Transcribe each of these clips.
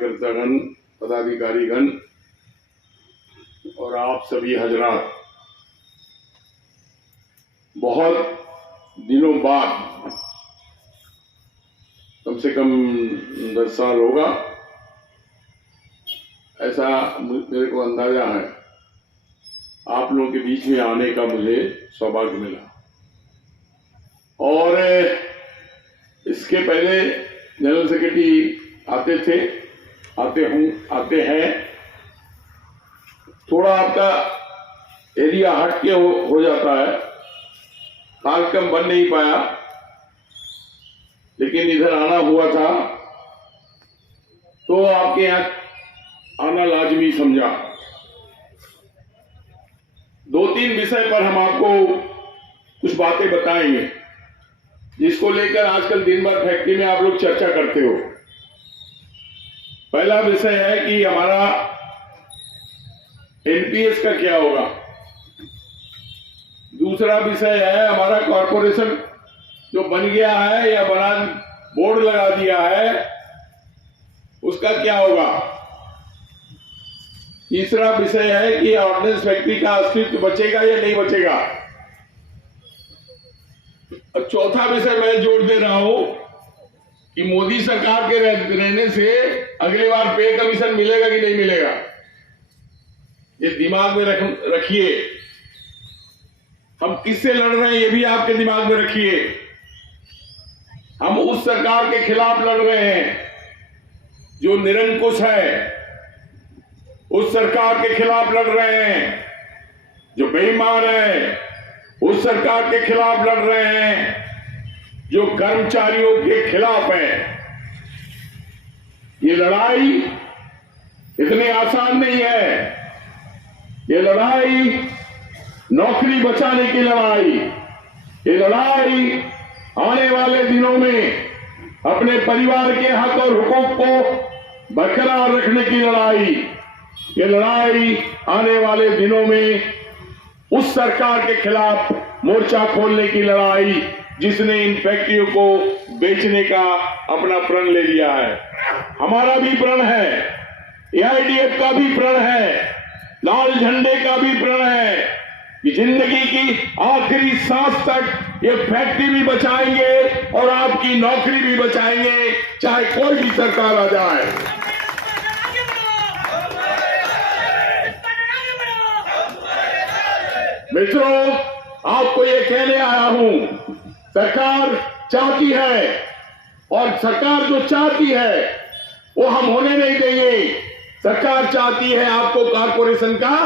कार्यकर्तागण, पदाधिकारीगण और आप सभी हजरात, बहुत दिनों बाद, कम से कम 10 साल होगा, ऐसा मेरे को अंदाजा है, आप लोगों के बीच में आने का मुझे सौभाग्य मिला। और इसके पहले जनरल सेक्रेटरी आते हैं, थोड़ा आपका एरिया हट के हो जाता है, कार्यक्रम बन नहीं पाया, लेकिन इधर आना हुआ था तो आपके यहाँ आना लाजमी समझा। 2-3 विषय पर हम आपको कुछ बातें बताएंगे, जिसको लेकर आजकल दिन भर फैक्ट्री में आप लोग चर्चा करते हो। पहला विषय है कि हमारा एनपीएस का क्या होगा। दूसरा विषय है हमारा कॉरपोरेशन जो बन गया है या बना बोर्ड लगा दिया है, उसका क्या होगा। तीसरा विषय है कि ऑर्डिनेंस फैक्ट्री का अस्तित्व बचेगा या नहीं बचेगा। और चौथा विषय मैं जोड़ दे रहा हूं कि मोदी सरकार के रहने से अगली बार पे कमीशन मिलेगा कि नहीं मिलेगा, ये दिमाग में रखिए। हम किससे लड़ रहे हैं ये भी आपके दिमाग में रखिए। हम उस सरकार के खिलाफ लड़ रहे हैं जो निरंकुश है, उस सरकार के खिलाफ लड़ रहे हैं जो बेईमान है, उस सरकार के खिलाफ लड़ रहे हैं जो कर्मचारियों के खिलाफ है। ये लड़ाई इतनी आसान नहीं है। ये लड़ाई नौकरी बचाने की लड़ाई, ये लड़ाई आने वाले दिनों में अपने परिवार के हक और हुकूक को बरकरार रखने की लड़ाई, ये लड़ाई आने वाले दिनों में उस सरकार के खिलाफ मोर्चा खोलने की लड़ाई जिसने इन फैक्ट्रियों को बेचने का अपना प्रण ले लिया है। हमारा भी प्रण है, एआईडीएफ का भी प्रण है, लाल झंडे का भी प्रण है कि जिंदगी की आखिरी सांस तक ये फैक्ट्री भी बचाएंगे और आपकी नौकरी भी बचाएंगे, चाहे कोई भी सरकार आ जाए। मित्रों, आपको ये कहने आया हूं, सरकार चाहती है और सरकार जो चाहती है वो हम होने नहीं देंगे। सरकार चाहती है आपको कॉर्पोरेशन का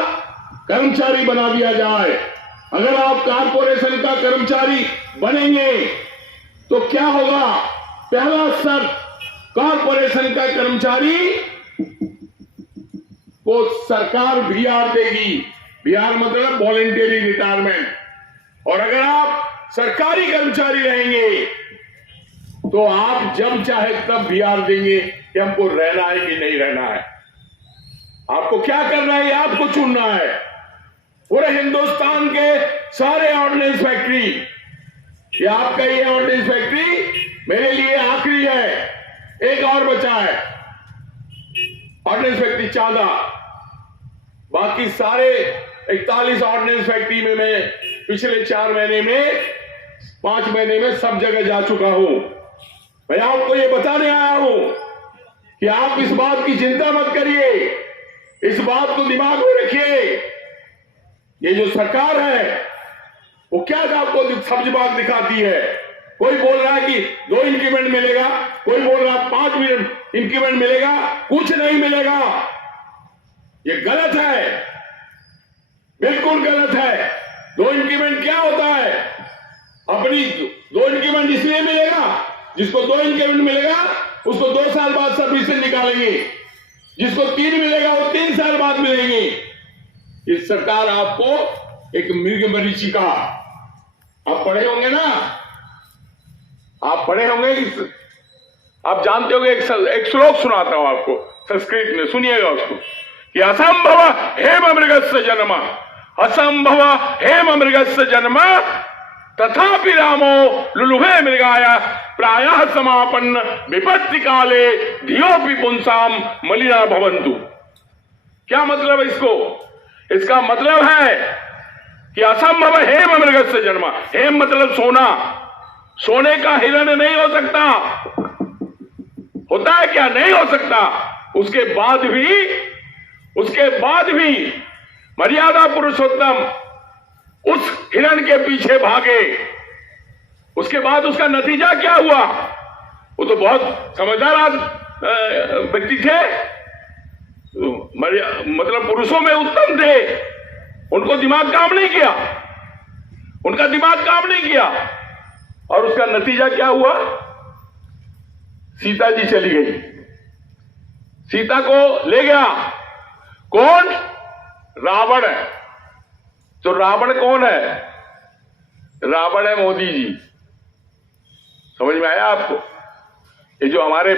कर्मचारी बना दिया जाए। अगर आप कॉर्पोरेशन का कर्मचारी बनेंगे तो क्या होगा। पहला शर्त, कॉर्पोरेशन का कर्मचारी को सरकार बीआर देगी। बीआर मतलब वॉलंटरी रिटायरमेंट। और अगर आप सरकारी कर्मचारी रहेंगे तो आप जब चाहे तब बीआर देंगे कि हमको रहना है कि नहीं रहना है। आपको क्या करना है, आपको चुनना है। पूरे हिंदुस्तान के सारे ऑर्डिनेंस फैक्ट्री, ये आपका ये ऑर्डिनेंस फैक्ट्री मेरे लिए आखिरी है, एक और बचा है ऑर्डिनेंस फैक्ट्री चादा। बाकी सारे 41 ऑर्डिनेंस फैक्ट्री में मैं पिछले 4 महीने में 5 महीने में सब जगह जा चुका हूं। मैं आपको ये बताने आया हूं कि आप इस बात की चिंता मत करिए, इस बात को दिमाग में रखिए। ये जो सरकार है वो क्या आपको सब्ज बात दिखाती है। कोई बोल रहा है कि 2 इंक्रीमेंट मिलेगा, कोई बोल रहा है 5 इंक्रीमेंट मिलेगा, कुछ नहीं मिलेगा। ये गलत है, बिल्कुल गलत है। 2 इंक्रीमेंट क्या होता है, अपनी 2 इंक्रीमेंट इसलिए मिलेगा, जिसको 2 इंक्रीमेंट मिलेगा उसको 2 साल बाद सर्विस से निकालेंगे, जिसको 3 मिलेगा वो 3 साल बाद मिलेंगे। इस सरकार आपको एक मृग मरीचिका, आप पढ़े होंगे ना, आप पढ़े होंगे, आप जानते होंगे। एक श्लोक सुनाता हूं आपको संस्कृत में, सुनिएगा उसको कि असंभव हेम मृगस्य जन्म, असंभव हेम मृगस्य जन्म तथापि रामो लुलुभे मृगाय प्रायः समापन्न विपत्ति काले धियोपि पुंसाम मलिना भवन्तु। क्या मतलब है इसको? इसका मतलब है कि असंभव हेम मृगस्य जन्म। हेम मतलब सोना, सोने का हिरण नहीं हो सकता। होता है क्या? नहीं हो सकता। उसके बाद भी मर्यादा पुरुषोत्तम उस हिरण के पीछे भागे। उसके बाद उसका नतीजा क्या हुआ? वो तो बहुत समझदार व्यक्ति थे, मतलब पुरुषों में उत्तम थे। उनको दिमाग काम नहीं किया, उनका दिमाग काम नहीं किया। और उसका नतीजा क्या हुआ? सीता जी चली गई, सीता को ले गया कौन? रावण। तो रावण कौन है? रावण है मोदी जी। समझ में आया आपको? ये जो हमारे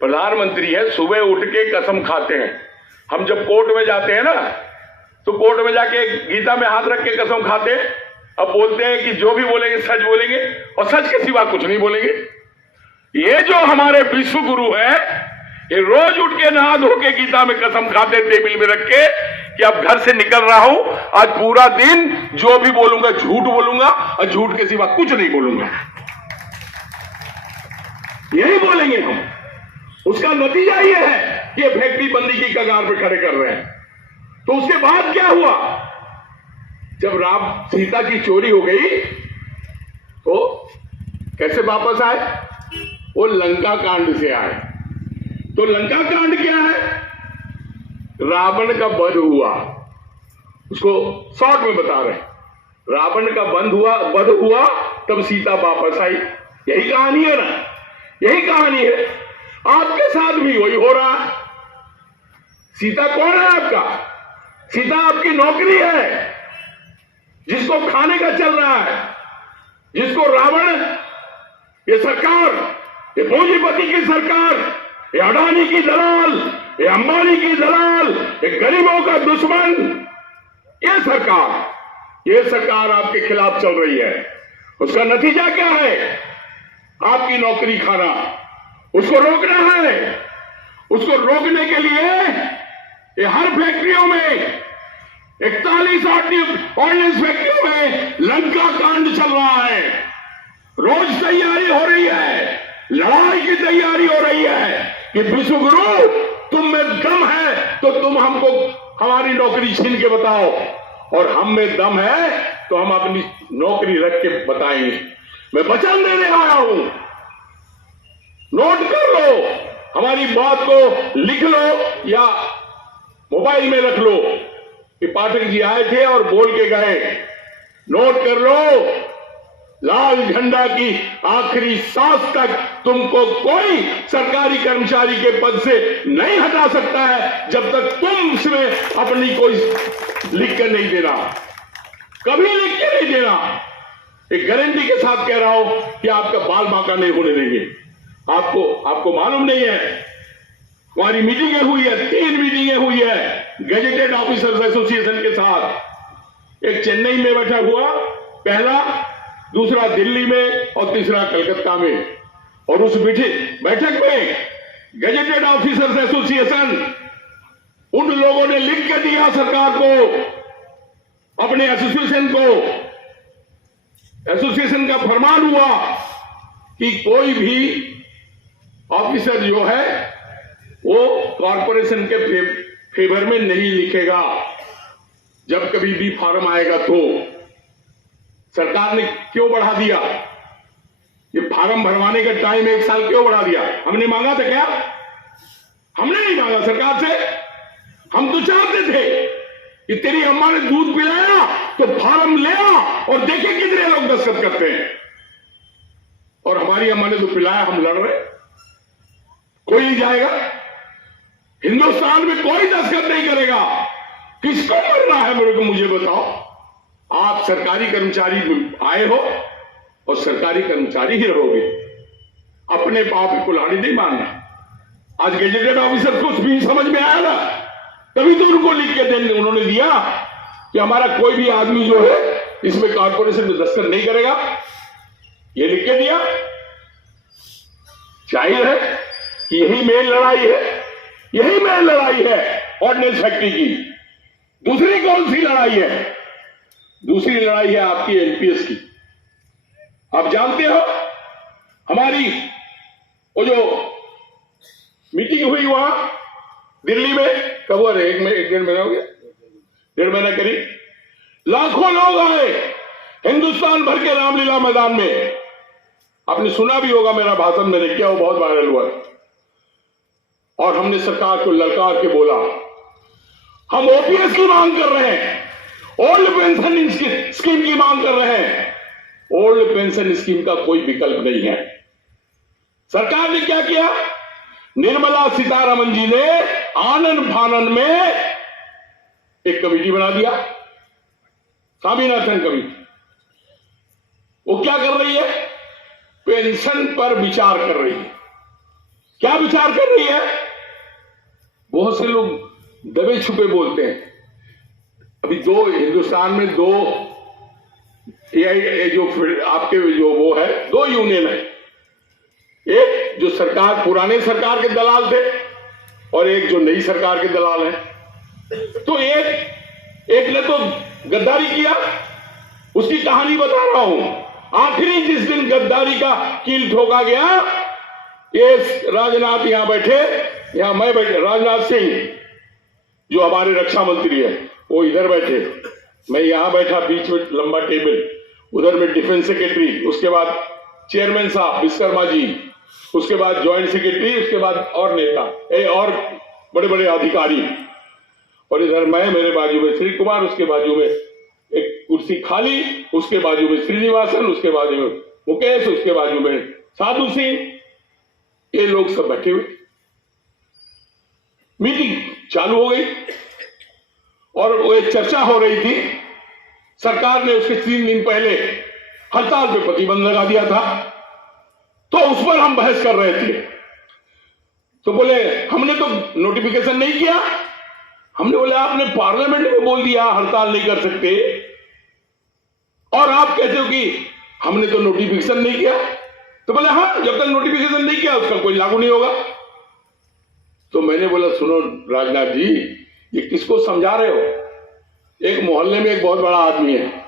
प्रधानमंत्री हैं, सुबह उठ के कसम खाते हैं। हम जब कोर्ट में जाते हैं ना, तो कोर्ट में जाके गीता में हाथ रख के कसम खाते हैं। अब बोलते हैं कि जो भी बोलेंगे सच बोलेंगे, और सच के सिवा कुछ नहीं बोलेंगे। ये जो हमारे विश्व गुरु है, ये रोज उठ के नहा धो के गीता में कसम खाते हैं टेबल में रख के कि अब घर से निकल रहा हूं, आज पूरा दिन जो भी बोलूंगा झूठ बोलूंगा, और झूठ के सिवा कुछ नहीं बोलूंगा। यही बोलेंगे हम। उसका नतीजा ये है कि फैक्ट्री बंदी की कगार पे खड़े कर रहे हैं। तो उसके बाद क्या हुआ? जब राम सीता की चोरी हो गई तो कैसे वापस आए? वो लंका कांड से आए। तो लंका कांड क्या है? रावण का वध हुआ, उसको शॉर्ट में बता रहे हैं। रावण का वध हुआ तब सीता वापस आई। यही कहानी है ना, यही कहानी है। आपके साथ भी वही हो रहा है। सीता कौन है आपका? सीता आपकी नौकरी है, जिसको खाने का चल रहा है, जिसको रावण, ये सरकार, ये पूंजीपति की सरकार, ये अडानी की दलाल, ये अंबानी की दलाल, ये गरीबों का दुश्मन, ये सरकार आपके खिलाफ चल रही है। उसका नतीजा क्या है? आपकी नौकरी खाना। उसको रोकना है। उसको रोकने के लिए ये हर फैक्ट्रियों में 41 ऑर्डिनेंस फैक्ट्रियों में लंका कांड चल रहा है। रोज तैयारी हो रही है, लड़ाई की तैयारी हो रही है कि विश्वगुरु तुम में दम है तो तुम हमको हमारी नौकरी छीन के बताओ, और हम में दम है तो हम अपनी नौकरी रख के बताएंगे। मैं वचन देने आया हूं, नोट कर लो, हमारी बात को लिख लो या मोबाइल में रख लो कि पाठक जी आए थे और बोल के गए। नोट कर लो, लाल झंडा की आखिरी सांस तक तुमको कोई सरकारी कर्मचारी के पद से नहीं हटा सकता है, जब तक तुम उसमें अपनी कोई लिख कर नहीं देना, कभी लिख के नहीं देना। एक गारंटी के साथ कह रहा हूं कि आपका बाल बांका नहीं होने देंगे। आपको मालूम नहीं है, हमारी मीटिंगें हुई है, 3 मीटिंगें हुई है गजेटेड ऑफिसर्स एसोसिएशन के साथ। एक चेन्नई में बैठा हुआ, पहला, दूसरा दिल्ली में और तीसरा कलकत्ता में। और उस बैठक में गजेटेड ऑफिसर्स एसोसिएशन, उन लोगों ने लिख के दिया सरकार को, अपने एसोसिएशन को, एसोसिएशन का फरमान हुआ कि कोई भी ऑफिसर जो है वो कॉरपोरेशन के फेवर में नहीं लिखेगा जब कभी भी फॉर्म आएगा। तो सरकार ने क्यों बढ़ा दिया? ये फॉर्म भरवाने का टाइम 1 साल क्यों बढ़ा दिया? हमने मांगा था क्या? हमने नहीं मांगा सरकार से। हम तो चाहते थे कि तेरी अम्मा ने दूध पिलाया तो फॉर्म ले आ और देखे कितने लोग दस्तखत करते हैं। और हमारी अम्मा ने तो पिलाया, हम लड़ रहे, कोई नहीं जाएगा। हिंदुस्तान में कोई दस्तखत नहीं करेगा। किसको मरना है मेरे को मुझे बताओ। आप सरकारी कर्मचारी आए हो और सरकारी कर्मचारी ही रहोगे, अपने पांव पे कुल्हाड़ी नहीं मारना। आज गजेटेड ऑफिसर कुछ भी समझ में आया ना, तभी तो उनको लिख के देने उन्होंने दिया कि हमारा कोई भी आदमी जो है इसमें कॉर्पोरेशन में दस्तखत नहीं करेगा, ये लिख के दिया। जाहिर है कि यही मेन लड़ाई है, यही मेन लड़ाई है ऑर्डिनेंस फैक्ट्री की। दूसरी कौन सी लड़ाई है? दूसरी लड़ाई है आपकी एनपीएस की। आप जानते हो हमारी वो जो मीटिंग हुई वहां दिल्ली में, कब हुआ? एक डेढ़ महीना हो गया, 1.5 महीना करीब। लाखों लोग आए हिंदुस्तान भर के रामलीला मैदान में। आपने सुना भी होगा मेरा भाषण मैंने किया, वो बहुत वायरल हुआ। और हमने सरकार को ललकार के बोला, हम ओपीएस की मांग कर रहे हैं, ओल्ड पेंशन स्कीम की मांग कर रहे हैं। ओल्ड पेंशन स्कीम का कोई विकल्प नहीं है। सरकार ने क्या किया? निर्मला सीतारमन जी ने आनन फानन में एक कमेटी बना दिया, स्वामीनाथन कमेटी। वो क्या कर रही है? पेंशन पर विचार कर रही है। क्या विचार कर रही है? बहुत से लोग दबे छुपे बोलते हैं। अभी हिंदुस्तान में दो जो आपके जो वो है, 2 यूनियन है। एक जो सरकार, पुराने सरकार के दलाल थे, और एक जो नई सरकार के दलाल हैं। तो एक ने तो गद्दारी किया, उसकी कहानी बता रहा हूं। आखिरी जिस दिन गद्दारी का कील ठोका गया, ये राजनाथ यहां बैठे, यहां मैं बैठे, राजनाथ सिंह जो हमारे रक्षा मंत्री है वो इधर बैठे, मैं यहां बैठा, बीच में लंबा टेबल, उधर में डिफेंस सेक्रेटरी, उसके बाद चेयरमैन साहब विश्वकर्मा जी, उसके बाद ज्वाइंट सेक्रेटरी, उसके बाद और नेता और बड़े बड़े अधिकारी, और इधर मैं, मेरे बाजू में श्री कुमार, उसके बाजू में एक कुर्सी खाली, उसके बाजू में श्रीनिवासन, उसके बाजू में मुकेश, उसके बाजू में साधु सिंह। ये लोग सब बैठे हुए। मीटिंग चालू हो गई और वो एक चर्चा हो रही थी। सरकार ने उसके 3 दिन पहले हड़ताल पे प्रतिबंध लगा दिया था, तो उस पर हम बहस कर रहे थे। तो बोले हमने तो नोटिफिकेशन नहीं किया। हमने बोले आपने पार्लियामेंट में बोल दिया हड़ताल नहीं कर सकते, और आप कहते हो कि हमने तो नोटिफिकेशन नहीं किया। तो बोले हाँ, जब तक नोटिफिकेशन नहीं किया उसका कोई लागू नहीं होगा। तो मैंने बोला सुनो राजनाथ जी, ये किसको समझा रहे हो? एक मोहल्ले में एक बहुत बड़ा आदमी है,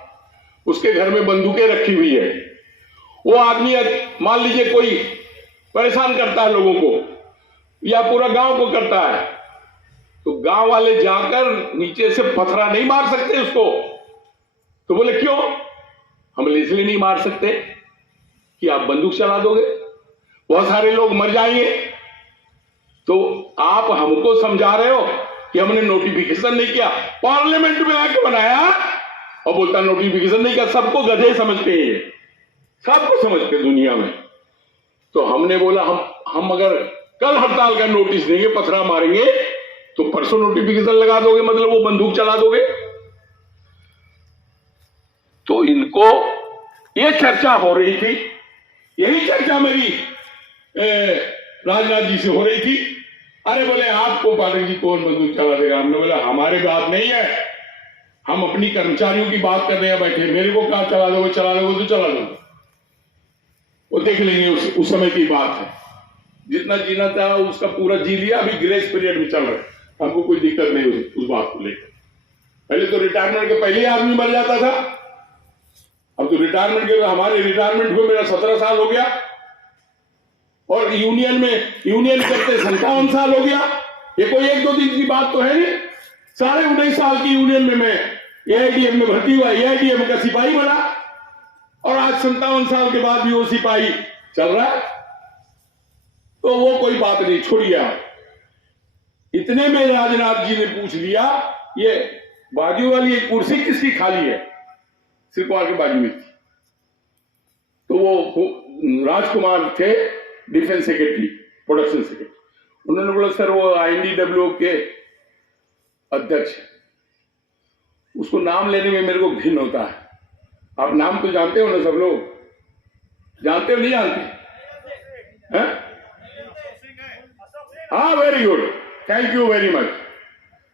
उसके घर में बंदूकें रखी हुई है। वो आदमी मान लीजिए कोई परेशान करता है लोगों को, या पूरा गांव को करता है, तो गांव वाले जाकर नीचे से पथरा नहीं मार सकते उसको। तो बोले क्यों? हम इसलिए नहीं मार सकते कि आप बंदूक चला दोगे, बहुत सारे लोग मर जाएंगे। तो आप हमको समझा रहे हो कि हमने नोटिफिकेशन नहीं किया, पार्लियामेंट में एक्ट बनाया और बोलता नोटिफिकेशन नहीं किया। सबको गधे समझते हैं, सबको समझते दुनिया में। तो हमने बोला हम अगर कल हड़ताल का नोटिस देंगे, पथरा मारेंगे, तो परसों नोटिफिकेशन लगा दोगे, मतलब वो बंदूक चला दोगे। तो इनको ये चर्चा हो रही थी, यही चर्चा मेरी राजनाथ जी से हो रही थी। अरे बोले आपको पाठक जी कौन बंदूक चला देगा? हमने बोला हमारे बात नहीं है, हम अपनी कर्मचारियों की बात कर रहे हैं बैठे। मेरे को कहा चला दोगे, चला दोगे तो चला दोगे, वो देख लेंगे, उस समय की बात है। जितना जीना था उसका पूरा जी लिया, अभी ग्रेस पीरियड में चल रहा है, हमको कोई दिक्कत नहीं उस बात को लेकर। पहले तो रिटायरमेंट के पहले आदमी मर जाता था, अब तो रिटायरमेंट के, हमारे रिटायरमेंट हुए मेरा 17 साल हो गया, और यूनियन करते 57 साल हो गया। ये कोई 1-2 दिन की बात तो है नहीं। 19.5 साल की यूनियन में मैं एआईडीएम में भर्ती हुआ, एआईडीएम का सिपाही बना, और आज 57 साल के बाद भी वो सिपाही चल रहा है। तो वो कोई बात नहीं, छोड़िए आप। इतने में राजनाथ जी ने पूछ लिया, ये बाजू वाली एक कुर्सी किसकी खाली है? श्री कुमार के बाजू में थी। तो वो राजकुमार थे, डिफेंस सेक्रेटरी, प्रोडक्शन सेक्रेटरी। उन्होंने बोला सर वो आईएनडीडब्ल्यू के अध्यक्ष, उसको नाम लेने में मेरे को घिन होता है। आप नाम तो जानते हो ना, सब लोग जानते हो नहीं जानते? हाँ, very good, thank you very much.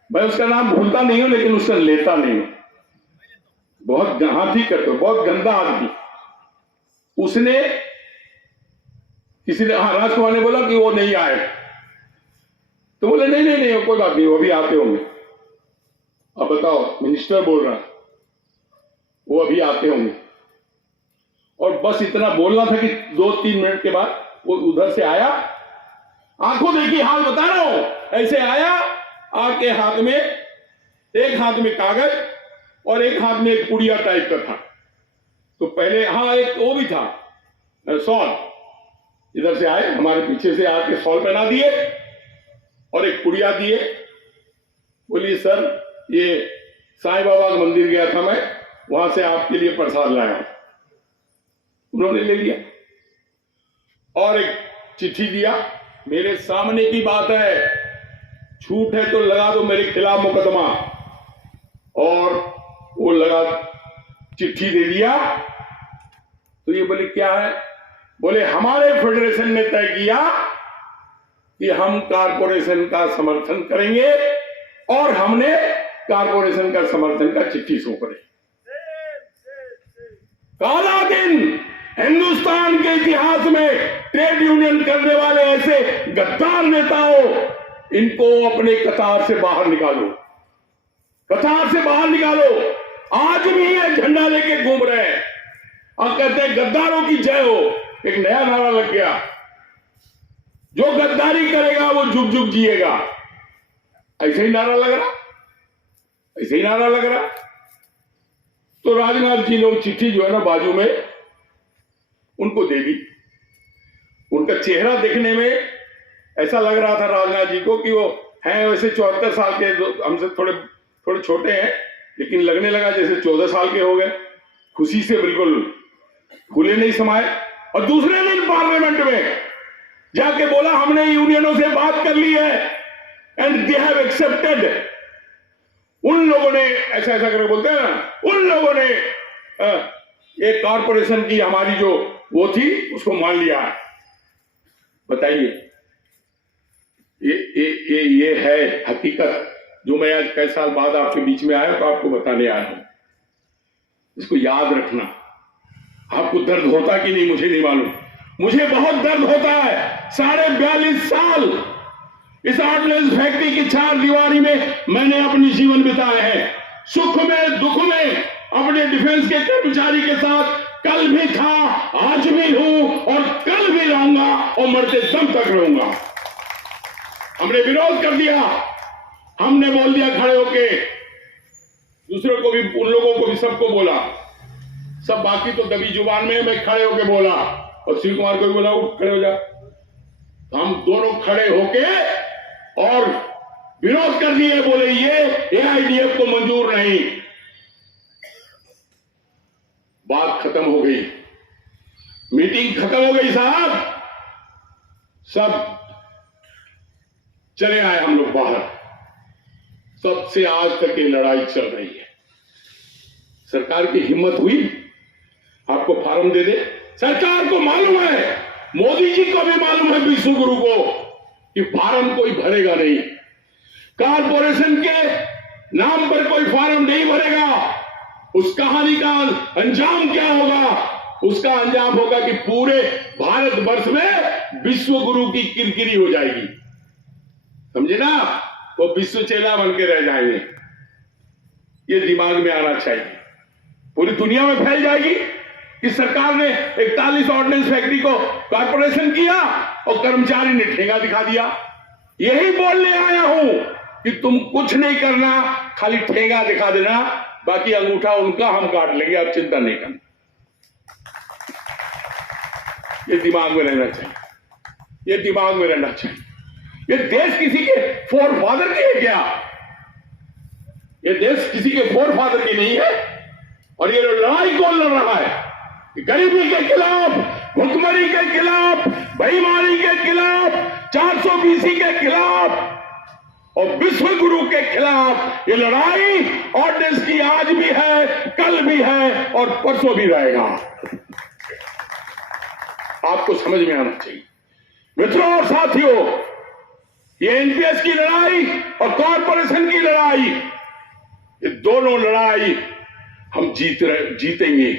मैं उसका नाम भूलता नहीं हूं, लेकिन उसका लेता नहीं हूं। बहुत हाथी करते, बहुत गंदा आदमी। उसने किसी ने, हाँ, राजकुमार ने बोला कि वो नहीं आए, तो बोले नहीं नहीं नहीं कोई बात नहीं, वो भी आते होंगे। अब बताओ, मिनिस्टर बोल रहा है, वो अभी आते होंगे। और बस इतना बोलना था कि 2-3 मिनट के बाद वो उधर से आया, आंखों देखी हाल बता रहा हूं, ऐसे आया, आके हाथ में, एक हाथ में कागज और एक हाथ में एक पुड़िया टाइप का था। तो पहले, हाँ, एक वो भी था शॉल, इधर से आए, हमारे पीछे से आके शॉल पहना दिए और एक पुड़िया दिए। बोलिए सर, ये साईं बाबा का मंदिर गया था मैं, वहां से आपके लिए प्रसाद लाया। उन्होंने ले लिया और एक चिट्ठी दिया, मेरे सामने की बात है, झूठ है तो लगा दो मेरे खिलाफ मुकदमा। और वो लगा, चिट्ठी दे दिया। तो ये बोले क्या है? बोले हमारे फेडरेशन ने तय किया कि हम कारपोरेशन का समर्थन करेंगे और हमने कारपोरेशन का समर्थन का चिट्ठी सौंप रहे। काला दिन हिंदुस्तान के इतिहास में, ट्रेड यूनियन करने वाले ऐसे गद्दार नेताओं, इनको अपने कतार से बाहर निकालो, कतार से बाहर निकालो। आज भी ये झंडा लेके घूम रहे हैं और कहते हैं गद्दारों की जय हो। एक नया नारा लग गया, जो गद्दारी करेगा वो जुग जुग जिएगा। ऐसे ही नारा लग रहा, ऐसे ही नारा लग रहा। तो राजनाथ जी ने चिट्ठी जो है ना बाजू में उनको दे दी। उनका चेहरा देखने में ऐसा लग रहा था राजनाथ जी को कि वो हैं वैसे 74 साल के, हमसे थोड़े थोड़े छोटे हैं, लेकिन लगने लगा जैसे 14 साल के हो गए। खुशी से बिल्कुल फूले नहीं समाये। और दूसरे दिन पार्लियामेंट में जाके बोला हमने यूनियनों से बात कर ली है एंड दे हैव एक्सेप्टेड। उन लोगों ने ऐसा ऐसा करके बोलते हैं ना, उन लोगों ने एक कॉर्पोरेशन की हमारी जो वो थी उसको मान लिया है। बताइए, ये है हकीकत जो मैं आज कई साल बाद आपके बीच में आया तो आपको बताने आया हूं। इसको याद रखना। आपको दर्द होता कि नहीं मुझे नहीं मालूम, मुझे बहुत दर्द होता है। 42.5 साल इस ऑर्डिनेंस फैक्ट्री की 4 दीवारी में मैंने अपनी जीवन बिताए हैं। सुख में दुख में अपने डिफेंस के कर्मचारी के साथ कल भी था, आज भी हूं और कल भी रहूंगा और मरते दम तक रहूंगा। हमने विरोध कर दिया, हमने बोल दिया खड़े होके, दूसरों को भी, उन लोगों को भी, सबको बोला। सब बाकी तो दबी जुबान में, मैं खड़े होके बोला और शिव कुमार को भी बोला उठ खड़े हो जा। हम दोनों खड़े होके और विरोध कर दिए, बोले ये एआईडीएफ को मंजूर नहीं। बात खत्म हो गई, मीटिंग खत्म हो गई साहब। सब चले आए हम लोग बाहर। सबसे आज तक ये लड़ाई चल रही है। सरकार की हिम्मत हुई आपको फार्म दे दे। सरकार को मालूम है, मोदी जी को भी मालूम है, विश्व गुरु को, कि फार्म कोई भरेगा नहीं। कारपोरेशन के नाम पर कोई फार्म नहीं भरेगा। उस कहानी का अंजाम क्या होगा? उसका अंजाम होगा कि पूरे भारतवर्ष में विश्व गुरु की किरकिरी हो जाएगी। समझे ना? वो विश्व चेला बन के रह जाएंगे। ये दिमाग में आना चाहिए। पूरी दुनिया में फैल जाएगी कि सरकार ने 41 ऑर्डिनेंस फैक्ट्री को कॉर्पोरेशन किया और कर्मचारी ने ठेका दिखा दिया। यही बोलने आया हूं कि तुम कुछ नहीं करना, खाली ठेका दिखा देना, बाकी अंगूठा उनका हम काट लेंगे, आप चिंता नहीं करना। ये दिमाग में रहना चाहिए, ये दिमाग में रहना चाहिए। ये देश किसी के फोर फादर की है क्या? ये देश किसी के फोर फादर की नहीं है। और ये लड़ाई कौन लड़ रहा है? गरीबी के खिलाफ, भुखमरी के खिलाफ, बेईमानी के खिलाफ, 420 के खिलाफ और विश्व गुरु के खिलाफ। ये लड़ाई ऑर्डिनेंस की आज भी है, कल भी है और परसों भी रहेगा। आपको समझ में आना चाहिए मित्रों और साथियों। ये एनपीएस की लड़ाई और कॉर्पोरेशन की लड़ाई, ये दोनों लड़ाई हम जीतेंगे।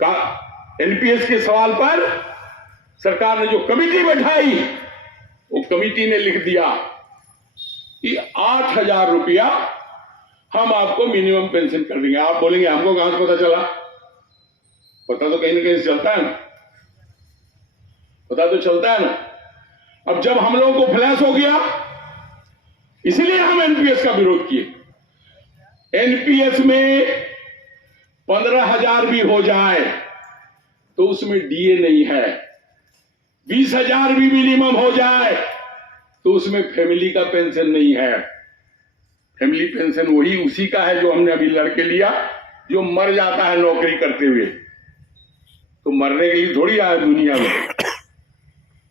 का एनपीएस के सवाल पर सरकार ने जो कमेटी बैठाई, वो कमेटी ने लिख दिया कि 8,000 रुपया हम आपको मिनिमम पेंशन कर देंगे। आप बोलेंगे हमको कहां से पता चला? पता तो कहीं ना कहीं से चलता है ना, पता तो चलता है ना। अब जब हम लोगों को फ्लैश हो गया, इसलिए हम एनपीएस का विरोध किए। एनपीएस में 15,000 भी हो जाए तो उसमें डीए नहीं है, 20,000 भी मिनिमम हो जाए तो उसमें फैमिली का पेंशन नहीं है। फैमिली पेंशन वही उसी का है जो हमने अभी लड़के लिया, जो मर जाता है नौकरी करते हुए। तो मरने के लिए थोड़ी आया दुनिया में।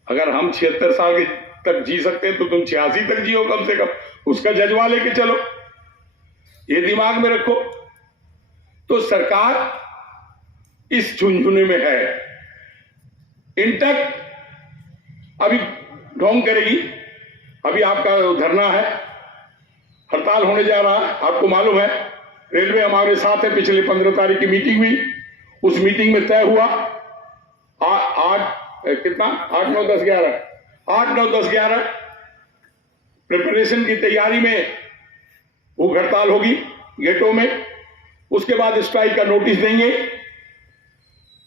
अगर हम 76 साल के तक जी सकते हैं तो तुम 86 तक जियो कम से कम, उसका जज्बा लेके चलो, ये दिमाग में रखो। तो सरकार इस झुंझुने में है। इंटक अभी ढोंग करेगी। अभी आपका धरना है, हड़ताल होने जा रहा है, आपको मालूम है। रेलवे हमारे साथ है, पिछले 15 तारीख की मीटिंग हुई, उस मीटिंग में तय हुआ 8, 9, 10, 11 प्रिपरेशन की तैयारी में वो हड़ताल होगी गेटों में। उसके बाद स्ट्राइक का नोटिस देंगे,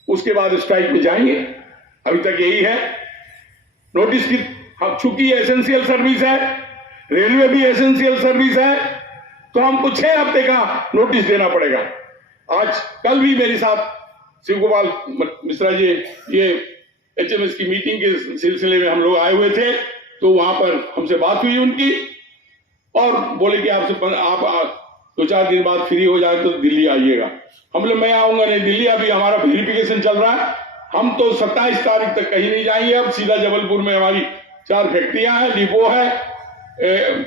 उसके बाद स्ट्राइक में जाएंगे। अभी तक यही है नोटिस की। अब चूंकि एसेंशियल सर्विस है, रेलवे भी एसेंशियल सर्विस है, तो हमको 6 हफ्ते का नोटिस देना पड़ेगा। आज कल भी मेरे साथ शिव गोपाल मिश्रा जी ये एचएमएस की मीटिंग के सिलसिले में हम लोग आए हुए थे, तो वहां पर हमसे बात हुई उनकी, और बोले कि आप 2-4 दिन बाद फ्री हो जाए तो दिल्ली आइएगा। हम लोग मैं आऊंगा नहीं दिल्ली, अभी हमारा वेरिफिकेशन चल रहा है। हम तो 27 तारीख तक कहीं नहीं जाएंगे। अब सीधा जबलपुर में हमारी 4 फैक्ट्रियां हैं, डिपो है,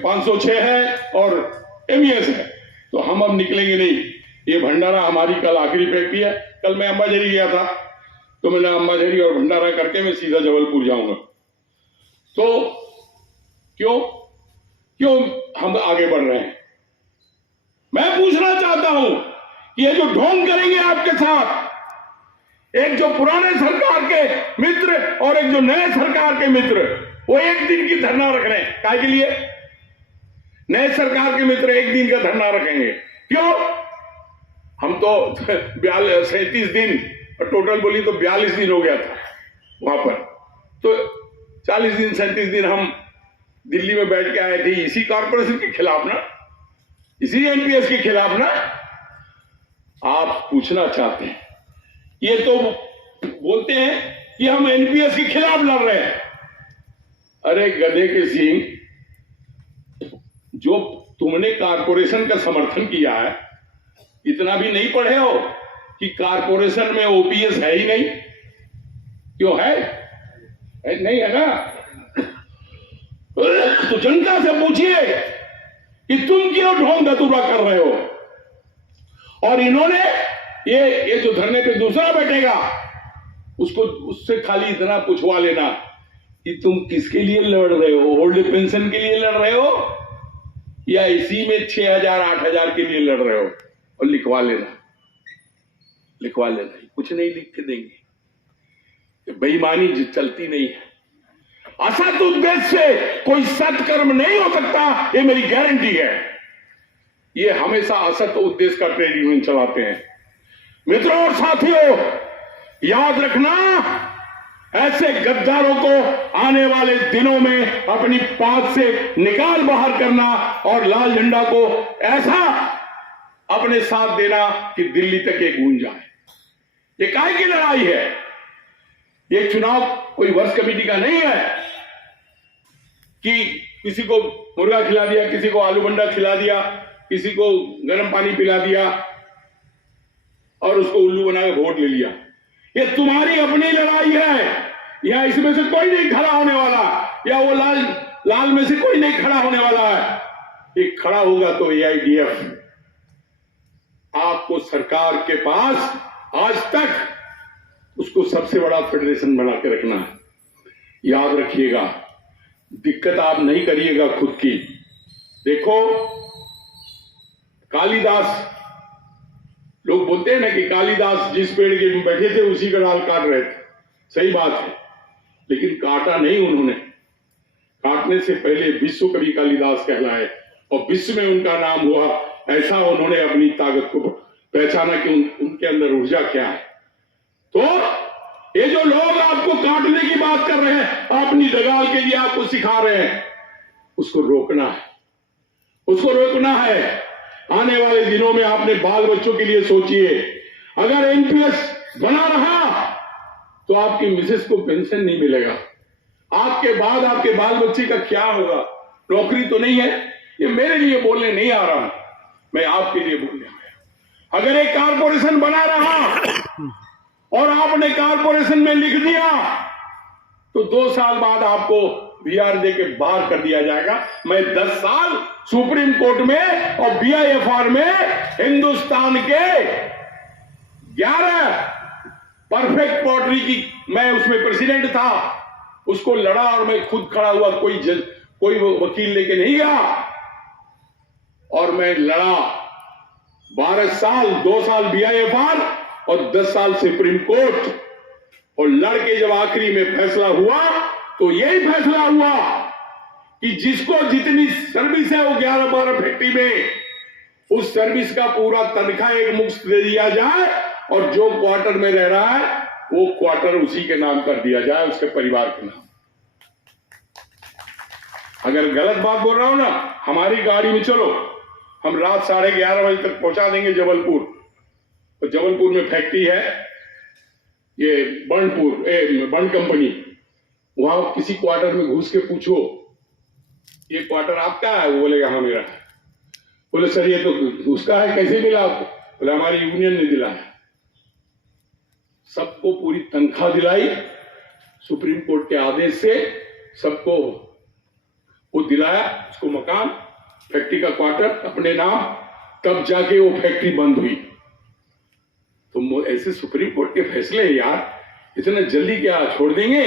506 है और एमईएस है, तो हम अब निकलेंगे नहीं। ये भंडारा हमारी कल आखिरी फैक्ट्री है। कल मैं अंबाझरी गया था, तो मैंने अंबाझरी और भंडारा करके मैं सीधा जबलपुर जाऊंगा। तो क्यों हम आगे बढ़ रहे हैं? मैं पूछना चाहता हूं कि ये जो ढोंग करेंगे आपके साथ, एक जो पुराने सरकार के मित्र और एक जो नए सरकार के मित्र, वो एक दिन की धरना रख रहे हैं। काय के लिए? नए सरकार के मित्र एक दिन का धरना रखेंगे। क्यों? हम तो 37 दिन टोटल बोली तो 42 दिन हो गया था वहां पर, तो 40 दिन 37 दिन हम दिल्ली में बैठ के आए थे इसी कॉर्पोरेशन के खिलाफ ना, इसी एनपीएस के खिलाफ ना। आप पूछना चाहते हैं, ये तो बोलते हैं कि हम एनपीएस के खिलाफ लड़ रहे हैं। अरे गधे के सिंह, जो तुमने कॉर्पोरेशन का समर्थन किया है, इतना भी नहीं पढ़े हो कि कॉर्पोरेशन में ओपीएस है ही नहीं? क्यों है? नहीं है ना? तो जनता से पूछिए कि तुम क्यों ढोंग धतूरा कर रहे हो। और इन्होंने ये जो धरने पे दूसरा बैठेगा, उसको उससे खाली इतना पूछवा लेना कि तुम किसके लिए लड़ रहे हो, ओल्ड पेंशन के लिए लड़ रहे हो या इसी में 6,000 8,000 के लिए लड़ रहे हो, और लिखवा लेना। कुछ नहीं लिख के देंगे। बेईमानी चलती नहीं है। असत उद्देश्य से कोई सत्कर्म नहीं हो सकता, ये मेरी गारंटी है। ये हमेशा असत उद्देश्य का ट्रेड यूनियन चलाते हैं। मित्रों और साथियों, याद रखना, ऐसे गद्दारों को आने वाले दिनों में अपनी पास से निकाल बाहर करना और लाल झंडा को ऐसा अपने साथ देना कि दिल्ली तक ये गूंज जाए। ये काहे की लड़ाई है? ये चुनाव कोई वर्ष कमेटी का नहीं है कि किसी को मुर्गा खिला दिया, किसी को आलू बंडा खिला दिया, किसी को गर्म पानी पिला दिया और उसको उल्लू बना के वोट ले लिया। ये तुम्हारी अपनी लड़ाई है। या इसमें से कोई नहीं खड़ा होने वाला, या वो लाल में से कोई नहीं खड़ा होने वाला है। एक खड़ा होगा तो एआईडीएफ। आपको सरकार के पास आज तक उसको सबसे बड़ा फेडरेशन बना के रखना है। याद रखिएगा, दिक्कत आप नहीं करिएगा खुद की। देखो, कालिदास लोग बोलते हैं ना कि कालिदास जिस पेड़ के बैठे थे उसी का डाल काट रहे थे, सही बात है, लेकिन काटा नहीं उन्होंने। काटने से पहले विश्व कवि कालिदास कहलाए और विश्व में उनका नाम हुआ, ऐसा उन्होंने अपनी ताकत को पहचाना कि उनके अंदर ऊर्जा क्या है। तो ये जो लोग आपको काटने की बात कर रहे हैं, अपनी दगाल के लिए आपको सिखा रहे हैं, उसको रोकना है, उसको रोकना है। आने वाले दिनों में आपने बाल बच्चों के लिए सोचिए, अगर एनपीएस बना रहा तो आपकी मिसेस को पेंशन नहीं मिलेगा, आपके बाद आपके बाल बच्चे का क्या होगा, नौकरी तो नहीं है। ये मेरे लिए बोलने नहीं आ रहा, मैं आपके लिए बोलने आया। अगर एक कारपोरेशन बना रहा और आपने कारपोरेशन में लिख दिया तो 2 साल बाद आपको बीआर दे के बाहर कर दिया जाएगा। मैं 10 साल सुप्रीम कोर्ट में और बीआईएफआर में हिंदुस्तान के 11 परफेक्ट पोल्ट्री की मैं उसमें प्रेसिडेंट था, उसको लड़ा और मैं खुद खड़ा हुआ, कोई वकील लेके नहीं गया, और मैं लड़ा 12 साल, 2 साल बीआईएफआर और 10 साल सुप्रीम कोर्ट, और लड़के जब आखिरी में फैसला हुआ तो यही फैसला हुआ कि जिसको जितनी सर्विस है वो 11-12 फैक्ट्री में, उस सर्विस का पूरा तनख्वाह एक मुश्त दे दिया जाए और जो क्वार्टर में रह रहा है वो क्वार्टर उसी के नाम कर दिया जाए, उसके परिवार के नाम। अगर गलत बात बोल रहा हूं ना, हमारी गाड़ी में चलो, हम रात 11:30 बजे तक पहुंचा देंगे जबलपुर। तो जबलपुर में फैक्ट्री है ये बर्न कंपनी, वहां किसी क्वार्टर में घुस के पूछो ये क्वार्टर आपका है, वो बोलेगा हाँ मेरा है। बोले सर ये तो उसका है, कैसे मिला आपको? बोले हमारी यूनियन ने दिलाया। सबको पूरी तनख्वाह दिलाई, सुप्रीम कोर्ट के आदेश से सबको वो दिलाया, उसको मकान, फैक्ट्री का क्वार्टर अपने नाम, तब जाके वो फैक्ट्री बंद हुई। तो ऐसे सुप्रीम कोर्ट के फैसले यार, इतना जल्दी क्या छोड़ देंगे?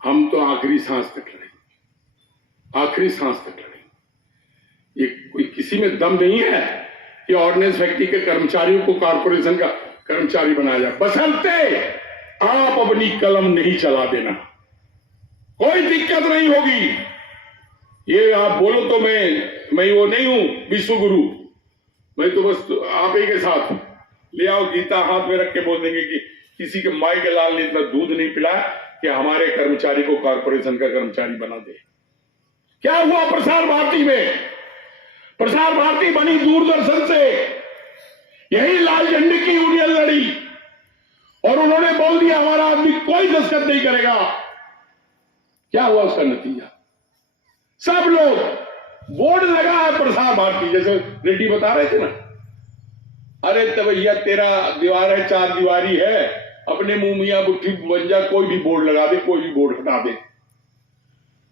हम तो आखिरी सांस तक लड़ेंगे, आखिरी सांस तक लड़ेंगे। ये कोई किसी में दम नहीं है कि ऑर्डिनेंस फैक्ट्री के कर्मचारियों को कारपोरेशन का कर्मचारी बनाया जाए, बशर्ते आप अपनी कलम नहीं चला देना, कोई दिक्कत नहीं होगी। ये आप बोलो तो मैं वो नहीं हूं विश्व गुरु, मैं तो बस आप ही के साथ ले आओ गीता हाथ में रख के बोल देंगे कि किसी के माई के लाल ने इतना दूध नहीं पिलाया कि हमारे कर्मचारी को कारपोरेशन का कर्मचारी बना दे। क्या हुआ प्रसार भारती में? प्रसार भारती बनी दूरदर्शन से, यही लाल झंडे की यूनियन लड़ी और उन्होंने बोल दिया हमारा आदमी कोई दस्तखत नहीं करेगा। क्या हुआ उसका नतीजा? सब लोग, बोर्ड लगा है प्रसार भारती, जैसे रेड्डी बता रहे थे ना, अरे तो भैया तेरा दीवार है, 4 दीवारी है, अपने मुंह मियां बुट्ठी बन जा, कोई भी बोर्ड लगा दे, कोई भी बोर्ड हटा दे।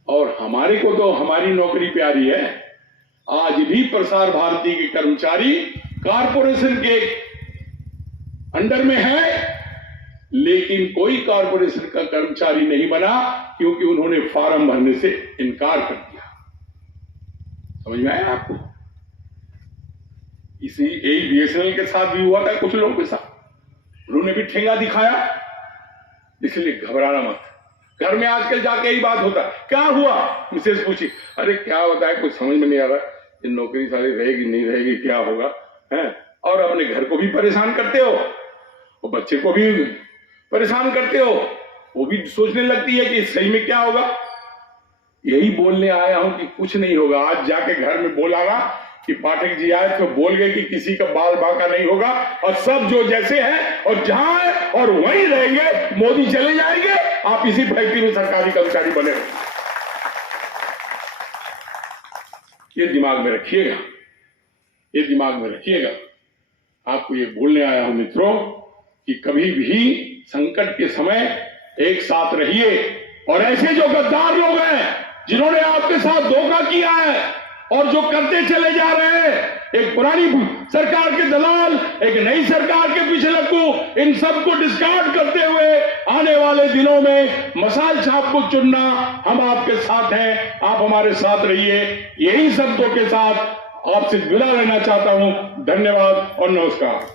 और हमारे को तो हमारी नौकरी प्यारी है। आज भी प्रसार भारती के कर्मचारी कारपोरेशन के अंडर में है, लेकिन कोई कारपोरेशन का कर्मचारी नहीं बना क्योंकि उन्होंने फॉर्म भरने से इनकार कर दिया। समझ में आया आपको? इसी यही बीएसएनएल के साथ भी हुआ था, कुछ लोगों के साथ, उन्होंने भी ठेंगा दिखाया। इसलिए घबराना मत, घर में आजकल जाके यही बात होता है, क्या हुआ मिसेस पूछी, अरे क्या बताए कुछ समझ में नहीं आ रहा, ये नौकरी सारी रहेगी नहीं रहेगी, क्या होगा है, और अपने घर को भी परेशान करते हो और बच्चे को भी परेशान करते हो, वो भी सोचने लगती है कि सही में क्या होगा। यही बोलने आया हूं कि कुछ नहीं होगा। आज जाके घर में बोलागा कि पाठक जी आए तो बोल गए कि किसी का बाल बांका नहीं होगा और सब जो जैसे हैं और जहां है और वहीं रहेंगे, मोदी चले जाएंगे, आप इसी फैक्ट्री में सरकारी कर्मचारी बने रहेंगे। ये दिमाग में रखिएगा, ये दिमाग में रखिएगा। आपको ये बोलने आया हूं मित्रों कि कभी भी संकट के समय एक साथ रहिए, और ऐसे जो गद्दार लोग हैं जिन्होंने आपके साथ धोखा किया है और जो करते चले जा रहे हैं, एक पुरानी सरकार के दलाल, एक नई सरकार के पीछे लग्गू, इन सबको डिस्कार्ड करते हुए आने वाले दिनों में मशाल छाप को चुनना, हम आपके साथ हैं, आप हमारे साथ रहिए। यही शब्दों के साथ आपसे विदा लेना चाहता हूं। धन्यवाद और नमस्कार।